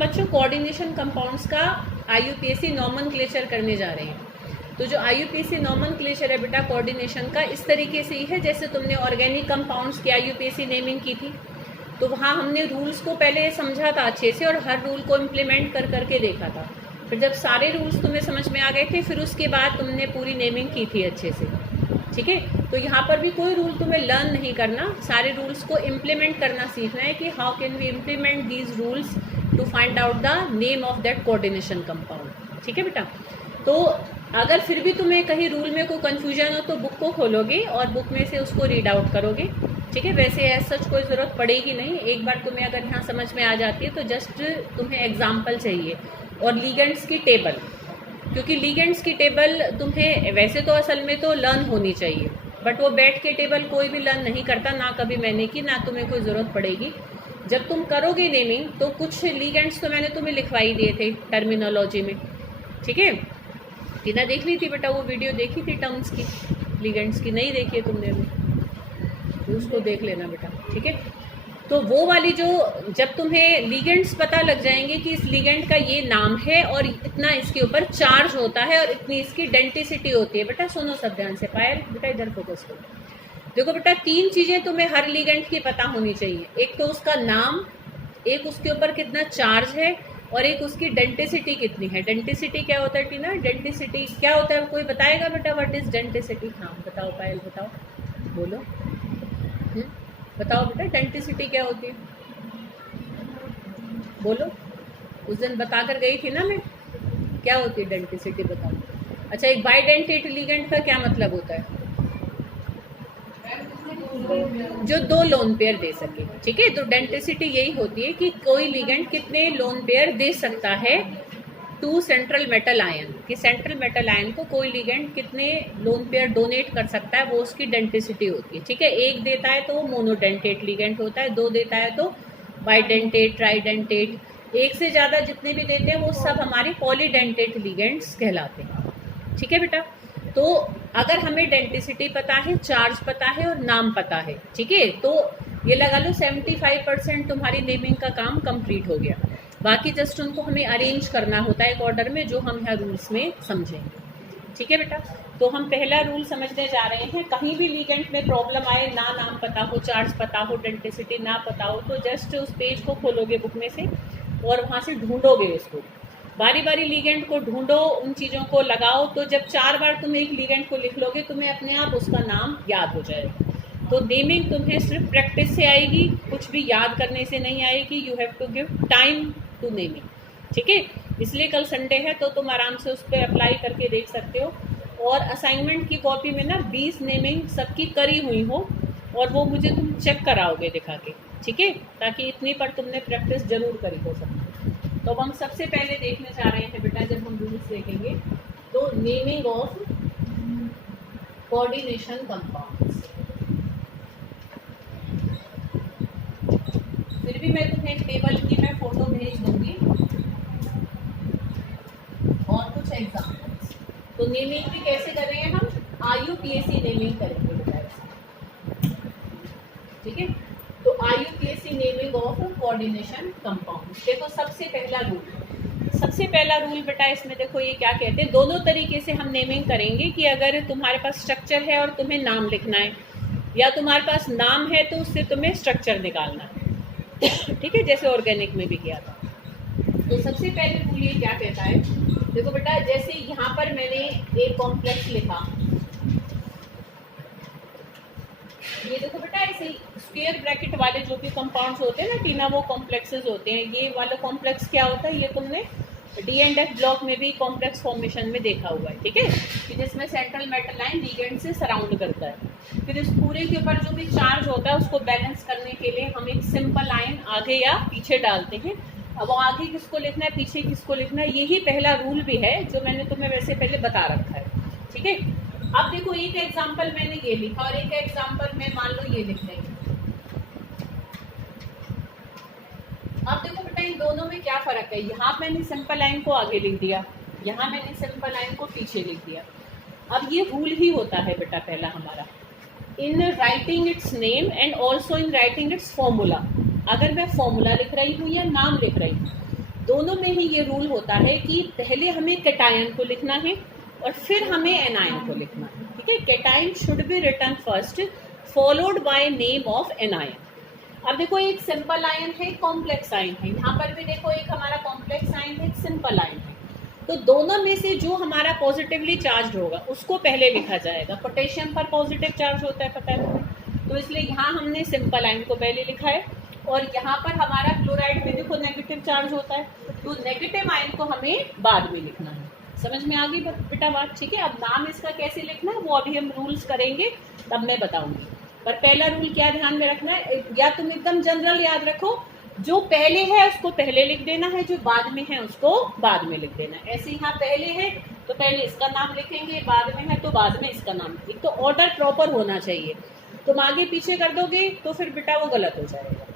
बच्चों coordination compounds का IUPAC nomenclature करने जा रहे हैं। तो जो IUPAC नॉमेनक्लेचर है बेटा कोऑर्डिनेशन का, इस तरीके से ही है जैसे तुमने ऑर्गेनिक कंपाउंड्स की IUPAC नेमिंग की थी। तो वहाँ हमने रूल्स को पहले समझा था अच्छे से और हर रूल को इम्प्लीमेंट कर करके देखा था। फिर जब सारे रूल्स तुम्हें समझ में आ गए थे, फिर उसके बाद तुमने पूरी नेमिंग की थी अच्छे से। ठीक है, तो यहाँ पर भी कोई रूल तुम्हें लर्न नहीं करना, सारे रूल्स को इम्प्लीमेंट करना सीखना है कि how can we implement these rules to find out the name of that coordination compound. ठीक है बेटा, तो अगर फिर भी तुम्हें कहीं रूल में कोई कन्फ्यूजन हो तो बुक को खोलोगे और बुक में से उसको रीड आउट करोगे। ठीक है, वैसे एज सच कोई ज़रूरत पड़ेगी नहीं, एक बार तुम्हें अगर यहाँ समझ में आ जाती है तो जस्ट तुम्हें एग्जाम्पल चाहिए और लीगेंड्स की टेबल, क्योंकि लीगेंड्स की टेबल तुम्हें वैसे तो असल में तो लर्न होनी चाहिए, बट वो बैठ के टेबल कोई भी लर्न नहीं करता, ना कभी मैंने की, ना तुम्हें कोई ज़रूरत पड़ेगी। जब तुम करोगे नेमिंग तो कुछ लीगेंड्स तो मैंने तुम्हें लिखवाई दिए थे टर्मिनोलॉजी में। ठीक है, टीना देख ली थी बेटा, वो वीडियो देखी थी टर्म्स की, लीगेंड्स की नहीं देखी है तुमने अभी, तो उसको देख लेना बेटा। ठीक है, तो वो वाली जो जब तुम्हें लीगेंड्स पता लग जाएंगे कि इस लीगेंड का ये नाम है और इतना इसके ऊपर चार्ज होता है और इतनी इसकी डेंटिसिटी होती है। बेटा सुनो सब ध्यान से, पायल बेटा इधर फोकस करो। देखो बेटा, 3 चीज़ें तुम्हें हर लीगेंड की पता होनी चाहिए, एक तो उसका नाम, एक उसके ऊपर कितना चार्ज है और एक उसकी डेंटिसिटी कितनी है। डेंटिसिटी क्या होता है टीना, डेंटिसिटी क्या होता है, कोई बताएगा बेटा व्हाट इज डेंटिसिटी? हाँ बताओ पायल, बताओ, बोलो। बताओ बेटा डेंटिसिटी क्या होती है, बोलो। उस दिन बता कर गई थी ना मैं, क्या होती है डेंटिसिटी, बताओ। अच्छा, एक बाइडेंटेट लीगेंड का क्या मतलब होता है? जो 2 लोन पेयर दे सके। ठीक है, तो डेंटिसिटी यही होती है कि कोई लीगेंड कितने लोन पेयर दे सकता है टू सेंट्रल मेटल आयन, कि सेंट्रल मेटल आयन को कोई लिगेंड कितने लोन पेयर डोनेट कर सकता है, वो उसकी डेंटिसिटी होती है। ठीक है, 1 देता है तो वो मोनोडेंटेट लिगेंड होता है, 2 देता है तो बाइडेंटेट, ट्राइडेंटेट, 1 से ज़्यादा जितने भी देते हैं वो सब हमारे पॉलीडेंटेट लिगेंड्स कहलाते हैं। ठीक है बेटा, तो अगर हमें डेंटिसिटी पता है, चार्ज पता है और नाम पता है, ठीक है, तो ये लगा लो 75% तुम्हारी नेमिंग का काम कंप्लीट हो गया। बाकी जस्ट उनको हमें अरेंज करना होता है एक ऑर्डर में, जो हम यहाँ रूल्स में समझेंगे। ठीक है बेटा, तो हम पहला रूल समझने जा रहे हैं। कहीं भी लीगेंड में प्रॉब्लम आए, ना नाम पता हो, चार्ज पता हो, डेंटिसिटी ना पता हो, तो जस्ट उस पेज को खोलोगे बुक में से और वहाँ से ढूंढोगे उसको, बारी बारी लीगेंड को ढूंढो, उन चीज़ों को लगाओ। तो जब 4 बार तुम एक लीगेंड को लिख लोगे, तुम्हें अपने आप उसका नाम याद हो जाएगा। तो नेमिंग तुम्हें सिर्फ प्रैक्टिस से आएगी, कुछ भी याद करने से नहीं आएगी। You have to give time to naming. ठीक है, इसलिए कल संडे है तो तुम आराम से उस पर अप्लाई करके देख सकते हो। और असाइनमेंट की कॉपी में ना 20 नेमिंग सबकी करी हुई हो और वो मुझे तुम चेक कराओगे दिखा के। ठीक है, ताकि इतनी पर तुमने प्रैक्टिस जरूर करी हो सकती। तो अब हम सबसे पहले देखने जा रहे हैं बेटा, जब हम रूल्स देखेंगे तो नेमिंग ऑफ कोऑर्डिनेशन कंपाउंड्स। फिर भी मैं तुम्हें एक टेबल की मैं फोटो भेज दूंगी और कुछ एग्जाम्पल्स। तो नेमिंग भी कैसे करेंगे हम? IUPAC नेमिंग करेंगे बेटा। ठीक है, तो IUPAC naming of coordination compounds. देखो सबसे पहला रूल बेटा इसमें देखो ये क्या कहते हैं, दोनों तरीके से हम नेमिंग करेंगे कि अगर तुम्हारे पास स्ट्रक्चर है और तुम्हें नाम लिखना है, या तुम्हारे पास नाम है तो उससे तुम्हें स्ट्रक्चर निकालना है। ठीक है, जैसे ऑर्गेनिक में भी किया था। तो सबसे पहले रूल ये क्या कहता है, देखो बेटा, जैसे यहाँ पर मैंने एक कॉम्प्लेक्स लिखा, ये देखो बेटा ऐसे स्क्वायर ब्रैकेट वाले जो भी कंपाउंड्स होते हैं ना टीना, वो कॉम्प्लेक्सेस होते हैं। ये वाला कॉम्प्लेक्स क्या होता है, ये तुमने D&F ब्लॉक में भी कॉम्प्लेक्स फॉर्मेशन में देखा हुआ है। ठीक है, कि जिसमें सेंट्रल मेटल लाइन लिगेंड से सराउंड करता है। फिर इस पूरे के ऊपर जो भी चार्ज होता है उसको बैलेंस करने के लिए हम एक सिंपल लाइन आगे या पीछे डालते हैं। अब आगे किसको लिखना है, पीछे किसको लिखना है, यही पहला रूल भी है जो मैंने तुम्हें वैसे पहले बता रखा है। ठीक है, अब देखो एक एग्जाम्पल मैंने ये लिखा और एक एग्जाम्पल में मान लो ये लिख रही हूँ। अब देखो बेटा इन दोनों में क्या फर्क है, यहाँ मैंने सिंपल लाइन को आगे लिख दिया, यहाँ मैंने सिंपल लाइन को पीछे लिख दिया। अब ये रूल ही होता है बेटा पहला हमारा, in writing it's name and also in writing it's formula. अगर मैं फॉर्मूला लिख रही हूँ या नाम लिख रही हूँ, दोनों में ही ये रूल होता है कि पहले हमें कैटायन को लिखना है और फिर हमें एनायन को लिखना है, ठीक है। Cation should be written first followed by name of anion. अब देखो एक सिंपल आयन है, कॉम्प्लेक्स आयन है, यहाँ पर भी देखो एक हमारा कॉम्प्लेक्स आयन है, एक सिंपल आयन है। तो दोनों में से जो हमारा पॉजिटिवली चार्ज होगा उसको पहले लिखा जाएगा। पोटेशियम पर पॉजिटिव चार्ज होता है, पता है तुम्हें, तो इसलिए यहाँ हमने सिंपल आयन को पहले लिखा है। और यहाँ पर हमारा क्लोराइड में देखो नेगेटिव चार्ज होता है, तो नेगेटिव आयन को हमें बाद में लिखना है। समझ में आ गई बेटा बात, ठीक है। अब नाम इसका कैसे लिखना है वो अभी हम रूल्स करेंगे तब मैं बताऊंगी। पर पहला रूल क्या ध्यान में रखना है, या तुम एकदम जनरल याद रखो, जो पहले है उसको पहले लिख देना है, जो बाद में है उसको बाद में लिख देना है। ऐसे यहाँ पहले है तो पहले इसका नाम लिखेंगे, बाद में है तो बाद में इसका नाम। एक तो ऑर्डर प्रॉपर होना चाहिए, तुम आगे पीछे कर दोगे तो फिर बेटा वो गलत हो जाएगा।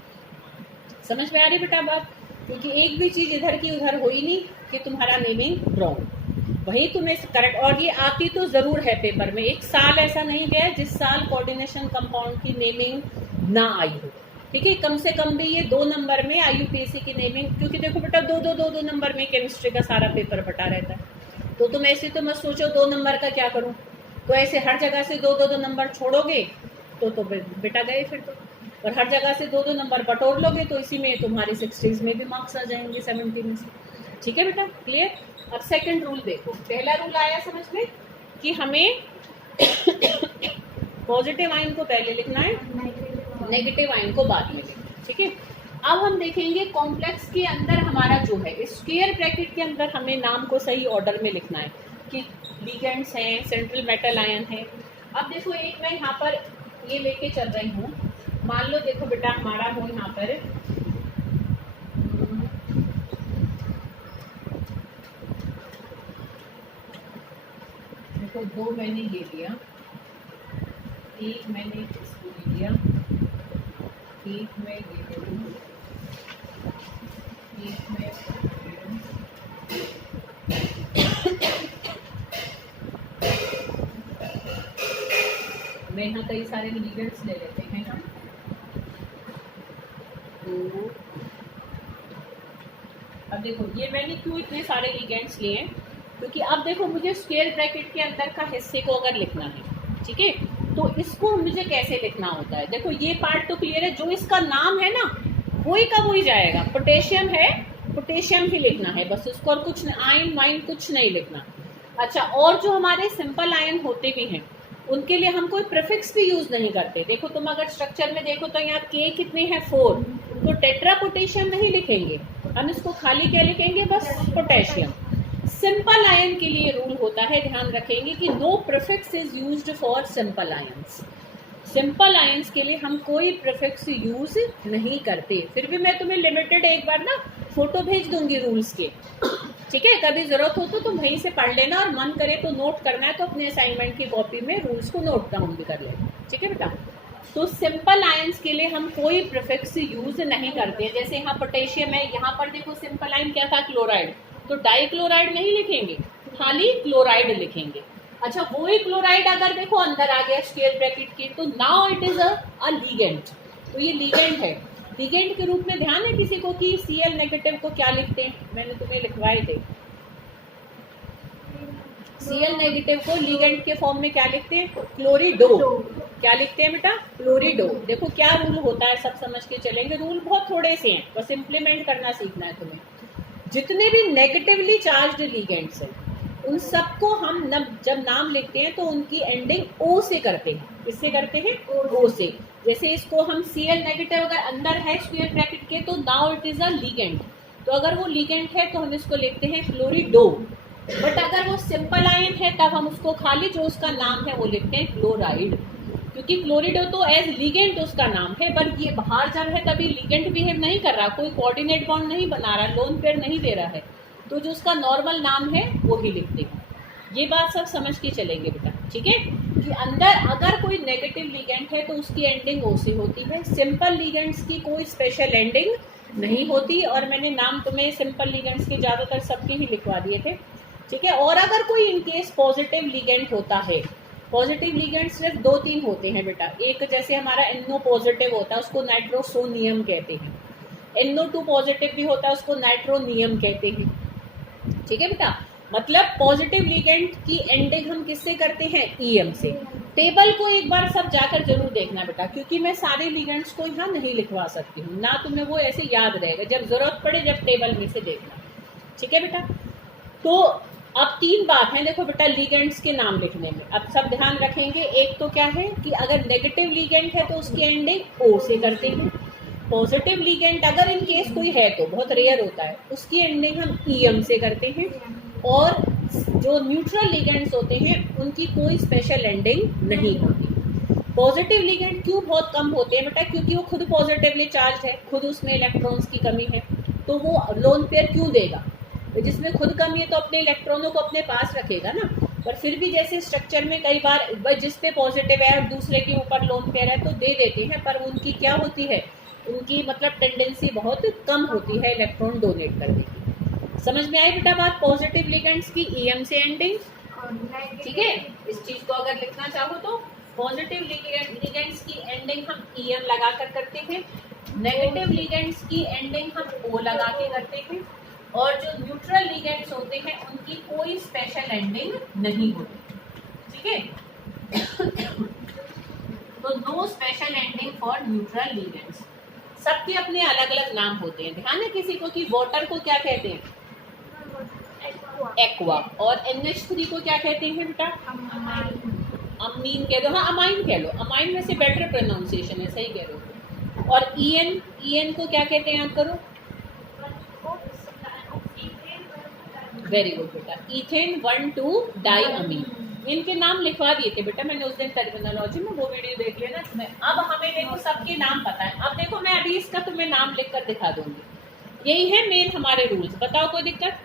समझ में आ रही बेटा बात, क्योंकि एक भी चीज इधर की उधर हो ही नहीं कि तुम्हारा नेमिंग रॉन्ग, वही तुम्हें करेक्ट। और ये आती तो जरूर है पेपर में, एक साल ऐसा नहीं गया जिस साल कोऑर्डिनेशन कंपाउंड की नेमिंग ना आई हो, ठीक है। कम से कम भी ये 2 नंबर में IUPAC की नेमिंग, क्योंकि देखो बेटा दो नंबर में केमिस्ट्री का सारा पेपर बटा रहता है। तो तुम ऐसे तो मत सोचो 2 नंबर का क्या करूं, तो ऐसे हर जगह से 2 नंबर छोड़ोगे तो बेटा गए फिर तो। और हर जगह से 2 नंबर बटोर लोगे तो इसी में तुम्हारे 60s में भी मार्क्स आ जाएंगे 70 में से, ठीक है बेटा, क्लियर। अब सेकंड रूल देखो, पहला रूल आया समझ में कि हमें पॉजिटिव आयन को पहले लिखना है, नेगेटिव आयन को बाद में लिखना है, ठीक है। अब हम देखेंगे कॉम्प्लेक्स के अंदर हमारा जो है स्क्वायर ब्रैकेट के अंदर हमें नाम को सही ऑर्डर में लिखना है कि लिगेंड्स हैं, सेंट्रल मेटल आयन है। अब देखो एक मैं यहाँ पर ये लेके चल रही हूँ, मान लो देखो बेटा हमारा हो यहाँ पर देखो 2 मैंने ये लिया, एक मैंने इसको ले लिया, एक मैं ये ले लूँ, एक मैं यहाँ कई सारे लिगेंड्स ले लेते हैं ना। तो अब देखो ये मैंने क्यों इतने सारे लिगेंड्स लिए हैं, क्योंकि अब देखो मुझे स्क्वायर ब्रैकेट के अंदर का हिस्से को अगर लिखना है, ठीक है, तो इसको मुझे कैसे लिखना होता है। देखो ये पार्ट तो क्लियर है, जो इसका नाम है ना वही का वही जाएगा। पोटेशियम है, पोटेशियम ही लिखना है बस उसको, और कुछ आयन वाइन कुछ नहीं लिखना। अच्छा, और जो हमारे सिंपल आयन होते भी हैं उनके लिए हम कोई प्रीफिक्स भी यूज नहीं करते। देखो तुम अगर स्ट्रक्चर में देखो तो यहाँ K कितने हैं 4, तो टेट्रा पोटेशियम नहीं लिखेंगे हम, इसको खाली क्या लिखेंगे, बस पोटेशियम। सिंपल आयन के लिए रूल होता है, ध्यान रखेंगे कि no prefix is used for simple ions. Simple ions के लिए हम कोई प्रीफिक्स यूज नहीं करते। फिर भी मैं तुम्हें लिमिटेड एक बार ना फोटो भेज दूंगी रूल्स के, ठीक है, कभी जरूरत हो तो तुम वहीं से पढ़ लेना, और मन करे तो नोट करना है तो अपने असाइनमेंट की कॉपी में रूल्स को नोट डाउन भी कर लेना, ठीक है बेटा। तो सिंपल आयंस के लिए हम कोई प्रीफिक्स यूज नहीं करते। जैसे यहाँ पोटेशियम है, यहाँ पर देखो सिंपल आयन क्या था, क्लोराइड, तो डाइक्लोराइड नहीं लिखेंगे, खाली क्लोराइड लिखेंगे। अच्छा, वही क्लोराइड अगर देखो अंदर आ गया स्क्वायर ब्रैकेट के, तो now it is a ligand, तो ये लीगेंड है। लीगेंड के रूप में ध्यान है किसी को कि Cl नेगेटिव को क्या लिखते हैं, मैंने तुम्हें लिखवाए थे। Cl नेगेटिव को लीगेंड के फॉर्म में क्या लिखते हैं, क्लोरिडो। क्या लिखते हैं बेटा, क्लोरिडो। देखो क्या रूल होता है, सब समझ के चलेंगे, रूल बहुत थोड़े से हैं, बस इम्प्लीमेंट करना सीखना है तुम्हें। जितने भी नेगेटिवली चार्ज्ड लीगेंड्स हैं उन सबको हम जब नाम लिखते हैं तो उनकी एंडिंग O से करते हैं। किससे करते हैं, O से। जैसे इसको हम Cl नेगेटिव अगर अंदर है स्क्वायर ब्रैकेट के, तो now it is a ligand, तो अगर वो लीगेंड है तो हम इसको लिखते हैं क्लोरिडो। बट अगर वो सिंपल आयन है तब हम उसको खाली जो उसका नाम है वो लिखते हैं क्लोराइड, क्योंकि क्लोरिडो तो एज लीगेंड उसका नाम है, बट ये बाहर जब है तभी लीगेंड बिहेव नहीं कर रहा, कोई कोऑर्डिनेट बॉन्ड नहीं बना रहा, लोन पेयर नहीं दे रहा है, तो जो उसका नॉर्मल नाम है वो ही लिखते हैं। ये बात सब समझ के चलेंगे बेटा, ठीक है, कि अंदर अगर कोई नेगेटिव लीगेंड है तो उसकी एंडिंग O से होती है। सिंपल लीगेंड्स की कोई स्पेशल एंडिंग नहीं होती, और मैंने नाम तुम्हें सिंपल लीगेंड्स के ज़्यादातर सबके ही लिखवा दिए थे, ठीक है। और अगर कोई इनकेस पॉजिटिव लीगेंड होता है, पॉजिटिव लीगेंड सिर्फ 2-3 होते हैं बेटा। एक जैसे हमारा NO पॉजिटिव होता है, उसको नाइट्रोसोनियम कहते हैं, NO2 पॉजिटिव भी होता है, उसको नाइट्रोनियम कहते हैं। ठीक है बेटा, मतलब पॉजिटिव लिगेंड की एंडिंग हम किससे करते हैं? EM से। टेबल को एक बार सब जाकर जरूर देखना बेटा, क्योंकि मैं सारे लिगेंड्स को यहाँ नहीं लिखवा सकती हूँ ना, तुम्हें वो ऐसे याद रहेगा, जब जरूरत पड़े जब टेबल में से देखना। ठीक है बेटा, तो अब 3 बात है देखो बेटा लिगेंड्स के नाम लिखने में। अब सब ध्यान रखेंगे, एक तो क्या है कि अगर नेगेटिव लिगेंड है तो उसकी एंडिंग O से करते हैं। पॉजिटिव लिगेंड अगर इन केस कोई है तो बहुत रेयर होता है, उसकी एंडिंग हम EM से करते हैं। और जो न्यूट्रल लिगेंड्स होते हैं उनकी कोई स्पेशल एंडिंग नहीं होती। पॉजिटिव लिगेंड क्यों बहुत कम होते हैं बेटा? क्योंकि वो खुद पॉजिटिवली चार्ज है, खुद उसमें इलेक्ट्रॉन्स की कमी है, तो वो लोन पेयर क्यों देगा? जिसमें खुद कमी है तो अपने इलेक्ट्रॉनों को अपने पास रखेगा ना। पर फिर भी जैसे स्ट्रक्चर में कई बार जिस पे पॉजिटिव है और दूसरे के ऊपर लोन पेयर है तो दे देते हैं, पर उनकी क्या होती है, उनकी मतलब टेंडेंसी बहुत कम होती है इलेक्ट्रॉन डोनेट करने की। समझ में आई बेटा बात? पॉजिटिव लिगेंड्स की EM से एंडिंग। ठीक है, इस चीज को अगर लिखना चाहो तो पॉजिटिव लिगेंड्स की एंडिंग हम EM लगा कर करते हैं, नेगेटिव लिगेंड्स की एंडिंग हम O लगा के करते हैं, और जो न्यूट्रल लिगेंड्स होते हैं उनकी कोई स्पेशल एंडिंग नहीं होती। ठीक है, तो no special ending for neutral ligands. सबके अपने अलग अलग नाम होते हैं। ध्यान है किसी को कि वाटर को क्या कहते हैं? एक्वा। और NH3 को क्या कहते हैं बेटा? अमीन कह दो। हाँ अमाइन कह लो, अमाइन में से बेटर प्रोनाउंसिएशन है, सही कह रहे हो। और EN को क्या कहते हैं? याद करो। वेरी गुड बेटा, इथेन 1,2 डाइअमीन। इनके नाम लिखवा दिए थे बेटा मैंने उस दिन टर्मिनोलॉजी में, वो वीडियो देख लेना तुम्हें। अब हमें देखो सबके नाम पता है। अब देखो मैं अभी इसका तुम्हें नाम लिखकर दिखा दूंगी, यही है मेन हमारे रूल्स। बताओ कोई दिक्कत?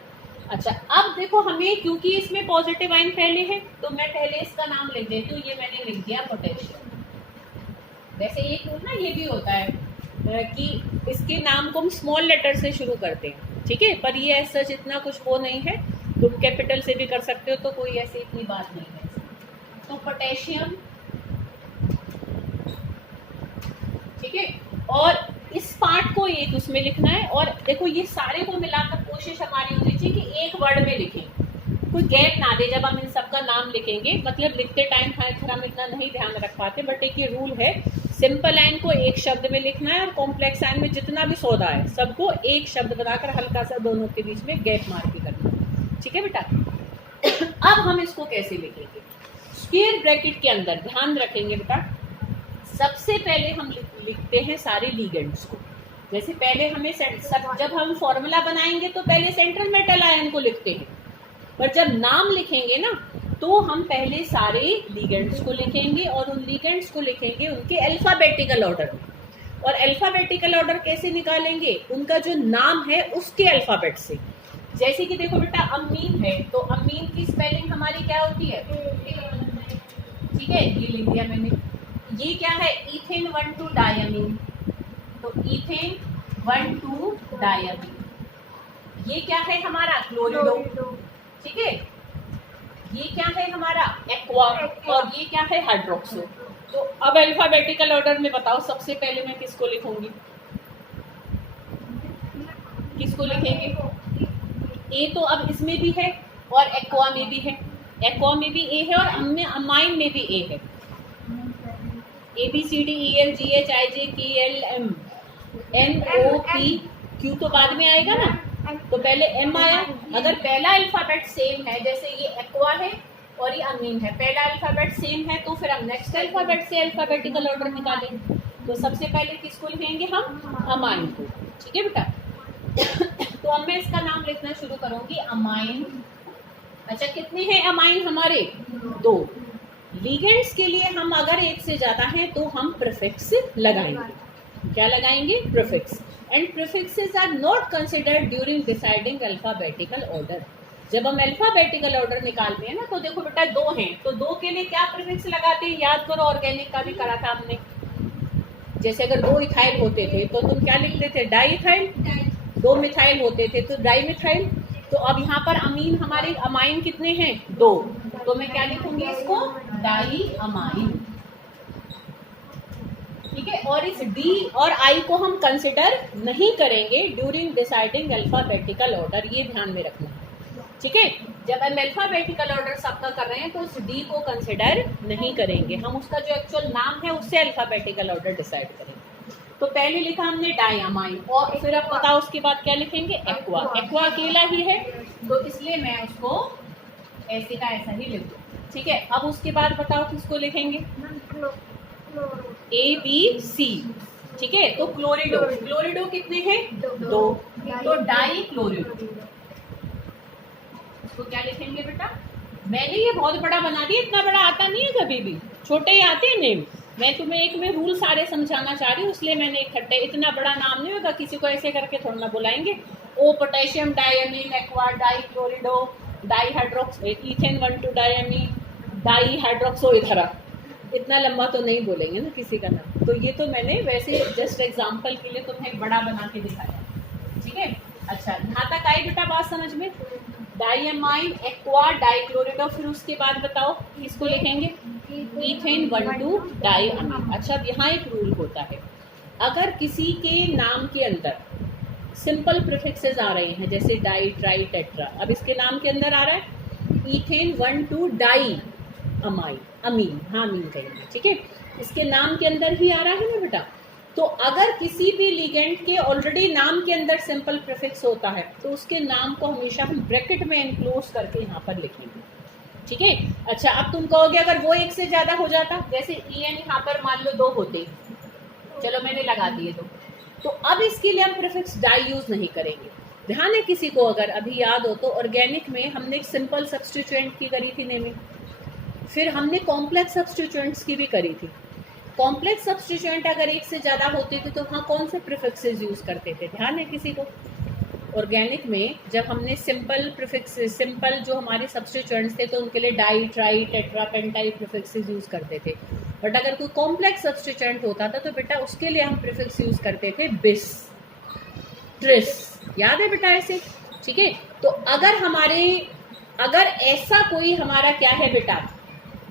अच्छा, अब देखो हमें क्योंकि इसमें पॉजिटिव आयन पहले है तो मैं पहले इसका नाम लिख देती हूँ। ये मैंने लिख दिया पोटेशियम। वैसे एक रूल ना ये भी होता है कि इसके नाम को हम स्मॉल लेटर से शुरू करते हैं, ठीक है, पर ये सच इतना कुछ वो नहीं है, तुम कैपिटल से भी कर सकते हो, तो कोई ऐसी इतनी बात नहीं है। तो पोटेशियम, ठीक है, और इस पार्ट को एक उसमें लिखना है। और देखो ये सारे को मिलाकर कोशिश हमारी होनी चाहिए कि एक वर्ड में लिखें, कोई गैप ना दे जब हम इन सबका नाम लिखेंगे। मतलब लिखते टाइम हम इतना नहीं ध्यान रख पाते, बट एक ये रूल है, सिंपल आयन को एक शब्द में लिखना है और कॉम्प्लेक्स आयन में जितना भी सौदा है सबको एक शब्द बनाकर हल्का सा दोनों के बीच में गैप मार के करना है। ठीक है बेटा, अब हम इसको कैसे लिखेंगे? स्क्वायर ब्रैकेट के अंदर ध्यान रखेंगे बेटा, सबसे पहले हम लिखते हैं सारे लिगेंड्स को। जैसे पहले हमें जब हम फॉर्मूला बनाएंगे तो पहले सेंट्रल मेटल आयन को लिखते हैं, पर जब नाम लिखेंगे ना तो हम पहले सारे लिगेंड्स को लिखेंगे और उन लिगेंड्स को लिखेंगे उनके अल्फाबेटिकल ऑर्डर में। और अल्फाबेटिकल ऑर्डर कैसे निकालेंगे? उनका जो नाम है उसके अल्फाबेट से। जैसे कि देखो बेटा अमीन है तो अमीन की स्पेलिंग हमारी क्या होती है? ठीक है, ये लिख दिया मैंने। ये क्या है? इथेन 1,2 डाइअमीन, तो इथेन 1,2 डाइअमीन। ये क्या है हमारा? क्लोरिडो। ठीक है, ये क्या है हमारा? एक्वा। और ये क्या है? हाइड्रोक्सो। तो अब अल्फाबेटिकल ऑर्डर में बताओ सबसे पहले मैं किसको लिखूंगी? किसको लिखेंगे? ए तो अब इसमें भी है और एक्वा में भी है, एक्वा में भी ए है और अमाइन में भी ए है। ABCDEFGHIJKLM NOP Q तो बाद में आएगा ना, तो पहले M आया। अगर पहला अल्फाबेट सेम है, जैसे ये एक्वा है और ये अमीन है, पहला अल्फाबेट सेम है, तो फिर हम नेक्स्ट अल्फाबेट से अल्फाबेटिकल ऑर्डर निकालेंगे। तो सबसे पहले किसको लिखेंगे हम? अमाइन को। ठीक है बेटा, तो अब मैं इसका नाम लिखना शुरू करूंगी, अमाइन। अच्छा, कितने हैं अमाइन हमारे? 2। लिगेंड्स के लिए हम अगर एक से ज्यादा है तो हम प्रीफिक्स लगाएंगे। क्या लगाएंगे? Prefix. And prefixes are not considered during deciding alphabetical order. जब हम अल्फाबेटिकल ऑर्डर निकालते हैं ना, तो देखो बेटा 2 हैं, तो 2 के लिए क्या प्रीफिक्स लगाते हैं? याद करो, ऑर्गेनिक का भी करा था हमने। जैसे अगर 2 इथाइल होते थे तो तुम क्या लिखते थे? Di ethyl. 2 मिथाइल होते थे तो डाई मिथाइल। तो अब यहाँ पर अमीन हमारे अमाइन कितने हैं? 2, तो मैं क्या लिखूंगी इसको? Diamine. ठीक है। और इस डी और आई को हम कंसिडर नहीं करेंगे ड्यूरिंग डिसाइडिंग अल्फाबेटिकल ऑर्डर, ये ध्यान में रखना। ठीक है, जब हम अल्फाबेटिकल ऑर्डर सबका कर रहे हैं तो उस डी को कंसिडर नहीं करेंगे, हम उसका जो एक्चुअल नाम है उससे अल्फाबेटिकल ऑर्डर डिसाइड करेंगे। तो पहले लिखा हमने डायमाइन, और फिर अब बताओ उसके बाद क्या लिखेंगे, एक्वा। एक्वा अकेला ही है तो इसलिए मैं उसको ऐसे का ऐसा ही लिख दूँ। ठीक है, अब उसके बाद बताओ किसको लिखेंगे, ए बी सी। ठीक है, तो क्लोरिडो, क्लोरिडो कितने हैं, 2, तो डाई क्लोरिडो। तो क्या लिखेंगे बेटा, मैंने ये बहुत बड़ा बना दिया, इतना बड़ा आता नहीं है कभी भी, छोटे ही आते हैं नेम। मैं तुम्हें एक में रूल सारे समझाना चाह रही हूँ, इसलिए मैंने इकट्ठे, इतना बड़ा नाम नहीं होगा, किसी को ऐसे करके थोड़ा ना बुलाएंगे। ओ potassium diamine, aqua, di chlorido, di hydroxo, ethane 1,2 diamine, di hydroxo, इधर इतना लंबा तो नहीं बोलेंगे ना किसी का नाम। तो ये तो मैंने वैसे जस्ट एग्जाम्पल के लिए तुम्हें बड़ा बना के दिखाया। ठीक है, अच्छा यहाँ तक आई बेटा बात समझ में। डायमाइन, एक्वा, डाइक्लोरिडो, फिर उसके बाद बताओ किसको लिखेंगे, इथेन 1,2 डायमीन। अच्छा, अब यहाँ एक रूल होता है, अगर किसी के नाम के अंदर सिंपल प्रीफिक्सेस आ रहे हैं, जैसे डाई, ट्राई, टेट्रा, अब इसके नाम के अंदर आ रहा है इथेन 1,2 डाई अमाइन, अमीन, हाँ अमीन कहेंगे। ठीक है, इसके नाम के अंदर ही आ रहा है ना बेटा। तो अगर किसी भी लिगेंड के ऑलरेडी नाम के अंदर सिंपल प्रीफिक्स होता है तो उसके नाम को हमेशा हम ब्रैकेट में एनक्लोज करके यहाँ पर लिखेंगे। ठीक है, अच्छा अब तुम कहोगे अगर वो एक से ज्यादा हो जाता, जैसे EN यहाँ पर मान लो 2 होते, चलो मैंने लगा दिए 2, तो अब इसके लिए हम प्रीफिक्स डाई यूज नहीं करेंगे। ध्यान है किसी को अगर अभी याद हो तो ऑर्गेनिक में हमने एक सिंपल सब्स्टिट्यूएंट की करी थी नेमिंग, फिर हमने कॉम्प्लेक्स सब्स्टिट्यूएंट्स की भी करी थी। कॉम्प्लेक्स सब्स्टिट्यूएंट अगर एक से ज़्यादा होते थे तो हाँ कौन से प्रीफिक्सेस यूज़ करते थे, ध्यान है किसी को। ऑर्गेनिक में जब हमने सिंपल प्रीफिक्सेस, सिंपल जो हमारे सब्स्टिट्यूएंट्स थे तो उनके लिए di, tri, tetra, penta prefixes use करते थे। बट अगर कोई कॉम्प्लेक्स सब्स्टिट्यूएंट होता था तो बेटा उसके लिए हम प्रीफिक्स यूज़ करते थे बिस, ट्रिस, याद है बेटा ऐसे। ठीक है, तो अगर ऐसा कोई हमारा क्या है बेटा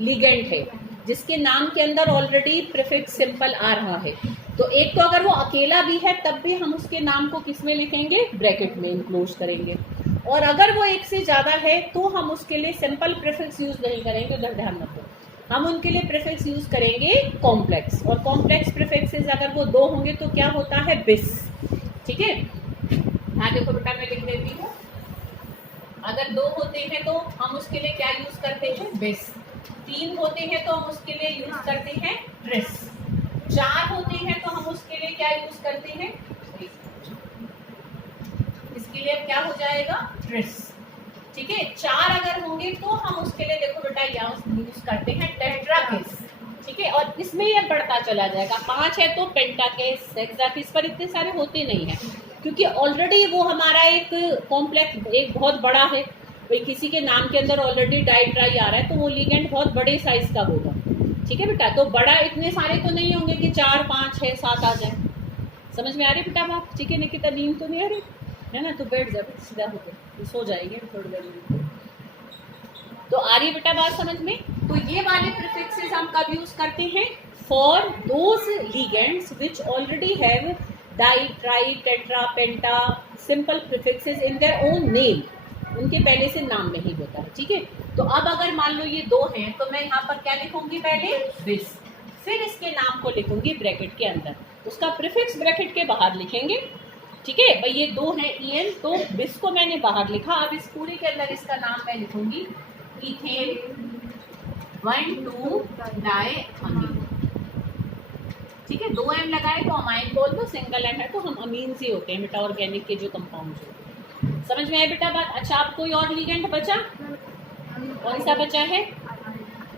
लिगेंड है जिसके नाम के अंदर ऑलरेडी प्रीफिक्स सिंपल आ रहा है, तो एक तो अगर वो अकेला भी है तब भी हम उसके नाम को किस में लिखेंगे, ब्रैकेट में इनक्लोज करेंगे। और अगर वो एक से ज्यादा है तो हम उसके लिए सिंपल प्रीफिक्स यूज नहीं करेंगे, उधर ध्यान रखो, हम उनके लिए प्रीफिक्स यूज करेंगे कॉम्प्लेक्स। और कॉम्प्लेक्स प्रीफिक्सेस अगर वो 2 होंगे तो क्या होता है, बिस। ठीक है, हाँ देखो बेटा मैं लिख देती हूँ, अगर 2 होते हैं तो हम उसके लिए क्या यूज करते हैं, बिस। 3 होते हैं तो हम उसके लिए यूज करते हैं ट्रिस। 4 होते हैं तो हम उसके लिए क्या यूज करते हैं, इसके लिए क्या हो जाएगा, ट्रिस। ठीक है, 4 अगर होंगे तो हम उसके लिए देखो बेटा यूज करते हैं टेट्राकिस। ठीक है, और इसमें ये बढ़ता चला जाएगा, 5 है तो पेंटाकिस, हेक्साकिस, पर इतने सारे होते नहीं है क्योंकि ऑलरेडी वो हमारा एक कॉम्प्लेक्स, एक बहुत बड़ा है। भाई किसी के नाम के अंदर ऑलरेडी डाई, ट्राई आ रहा है तो वो लिगेंड बहुत बड़े साइज का होगा। ठीक है बेटा, तो बड़ा इतने सारे तो नहीं होंगे कि 4, 5, 6, 7 आ जाए। समझ में आ रही बेटा बात। ठीक है, निकिता नींद तो नहीं आ रही है ना, तो बैठ जा, सीधा होकर सो जाएंगे थोड़ी देर में। तो आ रही बेटा बात समझ में। तो ये वाले प्रीफिक्सेस हम कब यूज करते हैं, for those ligands which already have di, tri, tetra, penta simple prefixes in their own name, उनके पहले से नाम में ही होता है। ठीक है, तो अब अगर मान लो ये 2 हैं तो मैं यहाँ पर क्या लिखूंगी, पहले बिस, फिर इसके नाम को लिखूंगी ब्रैकेट के अंदर, उसका प्रीफिक्स ब्रैकेट के बाहर लिखेंगे। ठीक है भाई, ये 2 हैं EN, तो बिस को मैंने बाहर लिखा, अब इस पूरे के अंदर इसका नाम मैं लिखूंगी इथेन 1,2 डायमीन। ठीक है, 2 M लगाए तो अमाइन बोल दो, सिंगल M है तो हम अमीन से होते हैं बेटा, ऑर्गेनिक के जो कंपाउंड्स होते हैं। समझ में आया बेटा बात। अच्छा, अब कोई और लिगेंड बचा, कौन सा बचा है,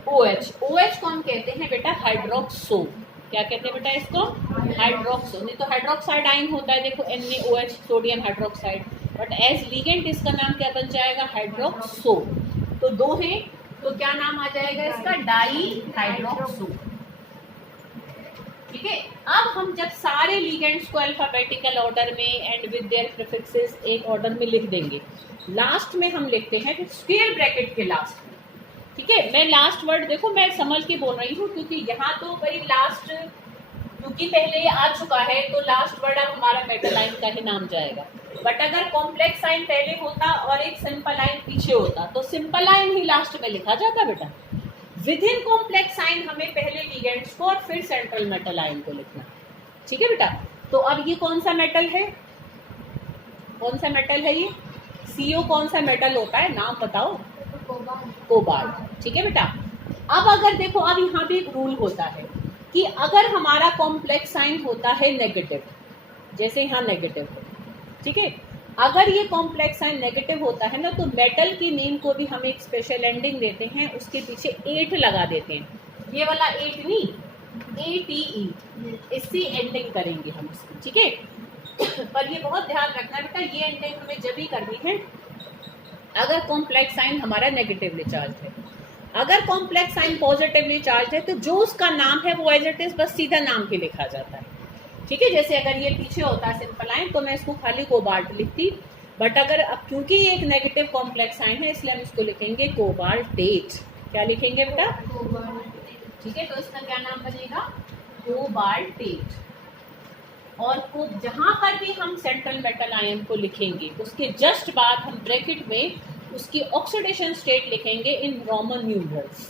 OH। OH को हम कहते हैं बेटा हाइड्रोक्सो, क्या कहते हैं बेटा इसको, हाइड्रोक्सो। नहीं तो हाइड्रोक्साइड आइन होता है, देखो NaOH, sodium hydroxide, but as ligand इसका नाम क्या बन जाएगा, हाइड्रोक्सो। तो 2 हैं तो क्या नाम आ जाएगा इसका, डाई हाइड्रोक्सो। ठीक है, अब हम जब सारे लिगेंड्स को अल्फाबेटिकल ऑर्डर में एंड विद देयर प्रीफिक्सेस एक ऑर्डर में लिख देंगे, लास्ट में हम लिखते हैं स्क्वायर ब्रैकेट के लास्ट में। ठीक है, मैं लास्ट वर्ड देखो मैं संभल के बोल रही हूँ क्योंकि यहाँ तो भाई लास्ट क्योंकि पहले ये आ चुका है तो लास्ट वर्ड अब हमारा मेटल आयन का ही नाम जाएगा। बट अगर कॉम्प्लेक्स आयन पहले होता और एक सिंपल आयन पीछे होता तो सिंपल आयन ही लास्ट में लिखा जाता बेटा। विद इन कॉम्प्लेक्स आयन हमें पहले लिगेंड्स को और फिर सेंट्रल मेटल आयन को लिखना, ठीक है बेटा। तो अब ये कौन सा मेटल है, कौन सा मेटल है ये? CO कौन सा मेटल होता है, नाम बताओ? कोबाल्ट, ठीक है बेटा। अब अगर देखो, अब यहाँ भी एक रूल होता है कि अगर हमारा कॉम्प्लेक्स साइन होता है नेगेटिव, जैसे यहाँ नेगेटिव है, ठीक है, अगर ये कॉम्प्लेक्स साइन नेगेटिव होता है ना तो मेटल की नेम को भी हम एक स्पेशल एंडिंग देते हैं, उसके पीछे 8 लगा देते हैं। ये वाला 8 नहीं, ATE, इससे एंडिंग करेंगे हम इसकी, ठीक है। पर ये बहुत ध्यान रखना बेटा, ये एंडिंग हमें जब ही करनी है अगर कॉम्प्लेक्स साइन हमारा नेगेटिवली चार्ज है। अगर कॉम्प्लेक्स साइन पॉजिटिवली चार्ज है तो जो उसका नाम है वो एज इट इज बस सीधा नाम ही लिखा जाता है, ठीक है। जैसे अगर ये पीछे होता सिंपल आयन तो मैं इसको खाली कोबाल्ट लिखती, बट अगर अब क्योंकि ये एक नेगेटिव कॉम्प्लेक्स आयन है इसलिए हम इसको लिखेंगे कोबाल्टेट। क्या लिखेंगे बेटा? ठीक है, तो इसका क्या नाम बनेगा? कोबाल्टेट। और को जहां पर भी हम सेंट्रल मेटल आयन को लिखेंगे उसके जस्ट बाद हम ब्रैकेट में उसकी ऑक्सीडेशन स्टेट लिखेंगे इन रोमन न्यूमरल्स,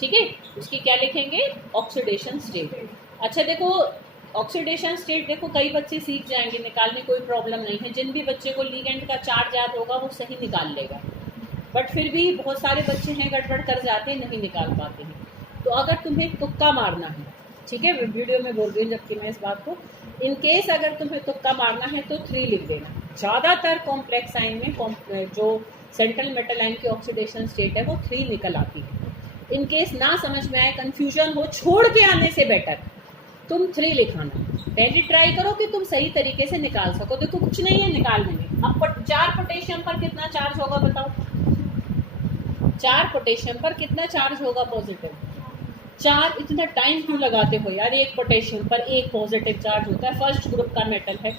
ठीक है। उसकी क्या लिखेंगे? Oxidation state. अच्छा देखो, ऑक्सीडेशन स्टेट देखो कई बच्चे सीख जाएंगे निकालने, कोई प्रॉब्लम नहीं है। जिन भी बच्चे को लिगेंड का चार्ज याद होगा वो सही निकाल लेगा, बट फिर भी बहुत सारे बच्चे हैं गड़बड़ कर जाते हैं, नहीं निकाल पाते हैं। तो अगर तुम्हें तुक्का मारना है, ठीक है, वीडियो में बोल रही हूँ जबकि मैं इस बात को, इन केस अगर तुम्हें तुक्का मारना है तो 3 लिख देना। ज़्यादातर कॉम्प्लेक्स आयन में जो सेंट्रल मेटल आयन की ऑक्सीडेशन स्टेट है वो 3 निकल आती है। इन केस ना समझ में आए, कंफ्यूजन हो, छोड़ के आने से बेटर तुम 3 लिखाना। पहले ट्राई करो कि तुम सही तरीके से निकाल सको। देखो कुछ नहीं है निकालने में। अब 4 पोटेशियम पर कितना चार्ज होगा बताओ? 4 पोटेशियम पर कितना चार्ज होगा पॉजिटिव? 4। इतना टाइम क्यों लगाते हो यार? 1 पोटेशियम पर 1 पॉजिटिव चार्ज होता है, फर्स्ट ग्रुप का मेटल है।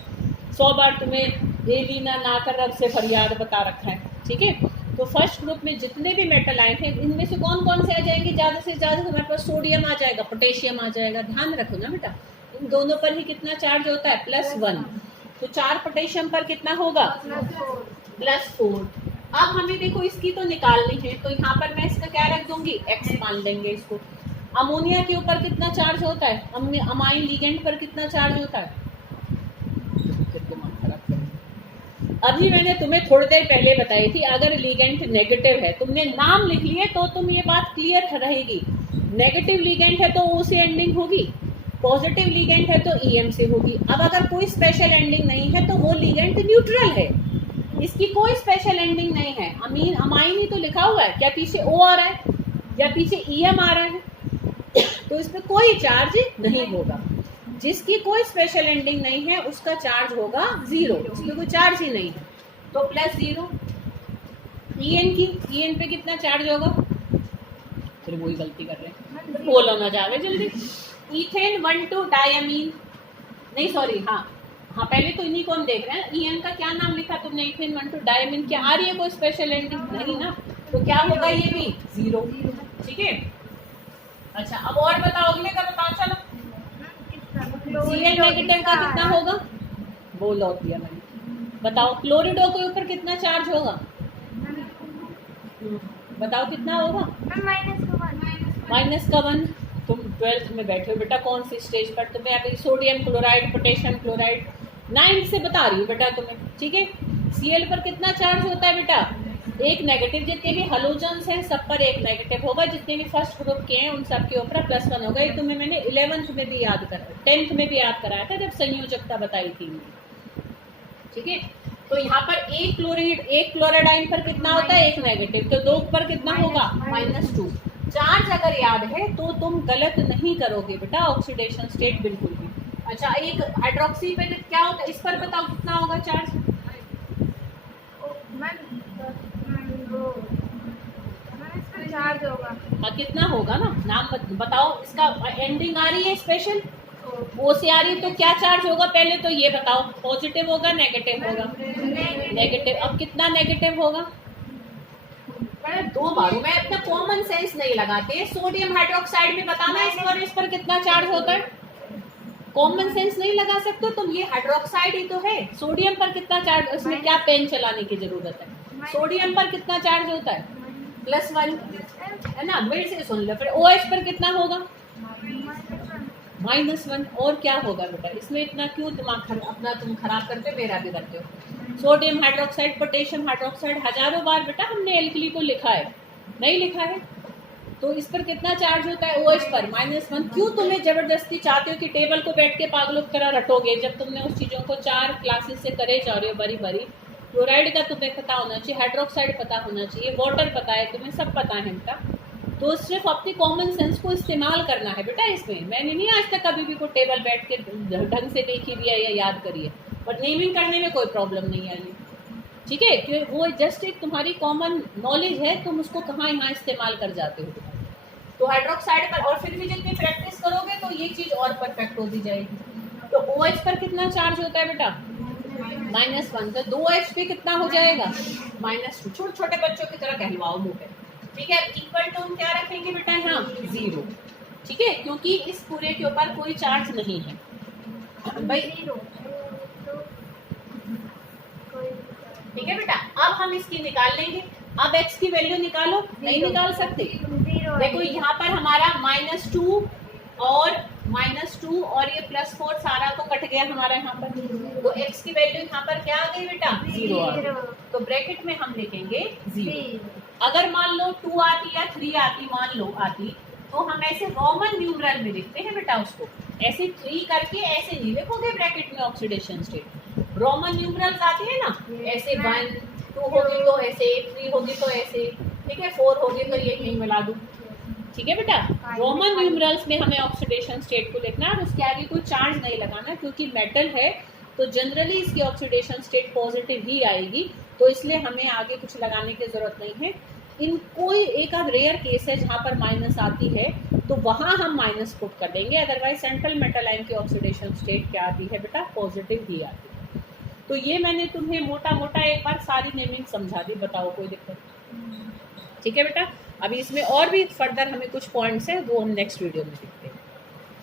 100 बार तुम्हें एलिना ना कर रब से फरियाद बता रखा है, ठीक है। तो फर्स्ट ग्रुप में जितने भी मेटल आए थे इनमें से कौन कौन से आ जाएंगे? ज़्यादा से ज़्यादा हमारे पास सोडियम आ जाएगा, पोटेशियम आ जाएगा। ध्यान रखो ना बेटा, इन दोनों पर ही कितना चार्ज होता है? +1। तो 4 पोटेशियम पर कितना होगा? +4। अब हमें देखो इसकी तो निकालनी है, तो यहाँ पर मैं इसका क्या रख दूंगी? X मान लेंगे इसको। अमोनिया के ऊपर कितना चार्ज होता है? अमाइन लिगेंड पर कितना चार्ज होता है? अभी मैंने तुम्हें थोड़ी देर पहले बताई थी, अगर लिगेंड नेगेटिव है, तुमने नाम लिख लिए तो तुम ये बात क्लियर रहेगी। नेगेटिव लिगेंड है तो O से एंडिंग होगी, पॉजिटिव लिगेंड है तो EM से होगी। अब अगर कोई स्पेशल एंडिंग नहीं है तो वो लिगेंड न्यूट्रल है, इसकी कोई स्पेशल एंडिंग नहीं है। अमाइन ही तो लिखा हुआ है, क्या पीछे O आ रहा है या पीछे EM आ रहा है? तो इसमें कोई चार्ज नहीं होगा। जिसकी कोई स्पेशल एंडिंग नहीं है उसका चार्ज होगा 0, उसमें कोई चार्ज ही नहीं है, तो +0। EN पे कितना चार्ज होगा? फिर वही गलती कर रहे हैं, बोलो ना जावे जल्दी। इथेन 1,2 डायमीन, नहीं सॉरी, हाँ पहले तो इन्हीं को हम देख रहे हैं। EN का क्या नाम लिखा तुमने? Ethane 1,2 diamine. क्या आ रही है कोई स्पेशल एंडिंग? नहीं ना, तो क्या होगा? ये भी 0, ठीक है। अच्छा अब और बताओ, अगले का बताओ। चलो Cl नेगेटिव का कितना होगा? बोलो दिया मैंने, बताओ। क्लोरिडो के ऊपर कितना चार्ज होगा? बताओ कितना होगा? -1। तुम 12th में बैठे हो बेटा, कौन सी स्टेज पर? तुम्हें अभी सोडियम क्लोराइड, पोटेशियम क्लोराइड 9 से बता रही हूँ बेटा तुम्हें, ठीक है। Cl पर कितना चार्ज होता है बेटा? 1 नेगेटिव। जितने भी हलोजन्स हैं सब पर 1 नेगेटिव होगा, जितने भी फर्स्ट ग्रुप के हैं उन सब के ऊपर +1 होगा। ये तुम्हें मैंने 11th में भी याद करा, 10th में भी याद कराया था जब संयोजकता बताई थी, ठीक है। तो यहाँ पर एक क्लोराइड पर कितना होता है? 1 नेगेटिव। तो 2 पर कितना होगा? -2। चार्ज अगर याद है तो तुम गलत नहीं करोगे बेटा ऑक्सीडेशन स्टेट बिल्कुल भी। अच्छा एक हाइड्रोक्सी पे क्या होता है, इस पर बताओ कितना होगा चार्ज? चार्ज होगा। हाँ कितना होगा ना, नाम बताओ। इसका एंडिंग आ रही है स्पेशल, O से आ रही है, तो क्या चार्ज होगा पहले तो ये बताओ? पॉजिटिव होगा नेगेटिव होगा? नेगेटिव। अब कितना नेगेटिव होगा? 2 बार मैं अपना कॉमन सेंस नहीं लगाते। सोडियम हाइड्रोक्साइड में बताना इस पर कितना चार्ज होता है? कॉमन सेंस नहीं लगा सकते तुम, ये हाइड्रोक्साइड ही तो है। सोडियम पर कितना चार्ज, उसमें क्या पेन चलाने की जरूरत है? सोडियम पर कितना चार्ज होता है? +1 है ना। मेरे से सुन लो, फिर OH पर कितना होगा? -1। और क्या होगा बेटा इसमें? इतना क्यों दिमाग अपना तुम खराब करते हो, मेरा भी करते हो। सोडियम हाइड्रोक्साइड, पोटेशियम हाइड्रोक्साइड, हजारों बार बेटा हमने एल्कली को लिखा है, नहीं लिखा है? तो इस पर कितना चार्ज होता है? OH पर -1। क्यों तुम्हें जबरदस्ती चाहते हो कि टेबल को बैठ के पागलों की तरह रटोगे, जब तुमने उस चीज़ों को 4 क्लासेस से करे जा रहे हो बारी बारी। क्लोराइड का तुम्हें पता होना चाहिए, हाइड्रोक्साइड पता होना चाहिए, वाटर पता है तुम्हें, सब पता है बेटा। तो सिर्फ अपनी कॉमन सेंस को इस्तेमाल करना है बेटा इसमें। मैंने नहीं आज तक कभी भी कोई टेबल बैठ के ढंग से देखी भी है या याद करी है, बट नेमिंग करने में कोई प्रॉब्लम नहीं आई, ठीक है? कि वो जस्ट एक तुम्हारी कॉमन नॉलेज है, तुम उसको कहाँ यहाँ इस्तेमाल कर जाते हो। तो हाइड्रोक्साइड पर, और फिर भी जितनी प्रैक्टिस करोगे तो ये चीज़ और परफेक्ट होती जाएगी। तो OH पर कितना चार्ज होता है बेटा? -1। तो 2H पे कितना हो जाएगा? -2। छोटे छोटे बच्चों की तरह कहलवाओ मुँह पे, ठीक है? इक्वल टू हम क्या रखेंगे बेटा यहाँ? 0, ठीक है? क्योंकि इस पूरे के ऊपर कोई चार्ज नहीं है भाई, ठीक है बेटा? अब हम इसकी निकाल लेंगे। अब x की वैल्यू निकालो, नहीं निकाल सकते? देखो यहाँ पर हमारा -2 और -2 और ये +4 सारा तो कट गया हमारा यहाँ पर। तो x की वैल्यू यहाँ पर क्या आ गई बेटा? 0 आ गई। तो ब्रैकेट में हम लिखेंगे 0। अगर मान लो 2 आती या 3 आती, मान लो आती, तो हम ऐसे रोमन न्यूमरल में लिखते हैं बेटा उसको। ऐसे 3 करके ऐसे नहीं लिखोगे ब्रैकेट में ऑक्सीडेशन स्टेट। रोमन न्यूमरल्स आती है ना, ऐसे 1, 2 होगी तो ऐसे, 3 होगी तो ऐसे, ठीक है? 4 होगी तो ये कहीं मिला दूँ, ठीक है बेटा? रोमन न्यूमरल्स में हमें ऑक्सीडेशन स्टेट को लिखना है और उसके आगे कोई चार्ज नहीं लगाना, क्योंकि मेटल है तो जनरली इसकी ऑक्सीडेशन स्टेट पॉजिटिव ही आएगी, तो इसलिए हमें आगे कुछ लगाने की जरूरत नहीं है। इन कोई एक आध रेयर केस है जहाँ पर माइनस आती है, तो वहाँ हम माइनस पुट कर देंगे। अदरवाइज सेंट्रल मेटल आयन की ऑक्सीडेशन स्टेट क्या आती है बेटा? पॉजिटिव ही आती है। तो ये मैंने तुम्हें मोटा मोटा एक बार सारी नेमिंग समझा दी, बताओ कोई दिक्कत? ठीक है बेटा? अभी इसमें और भी फर्दर हमें कुछ पॉइंट्स हैं, वो हम नेक्स्ट वीडियो में देखेंगे।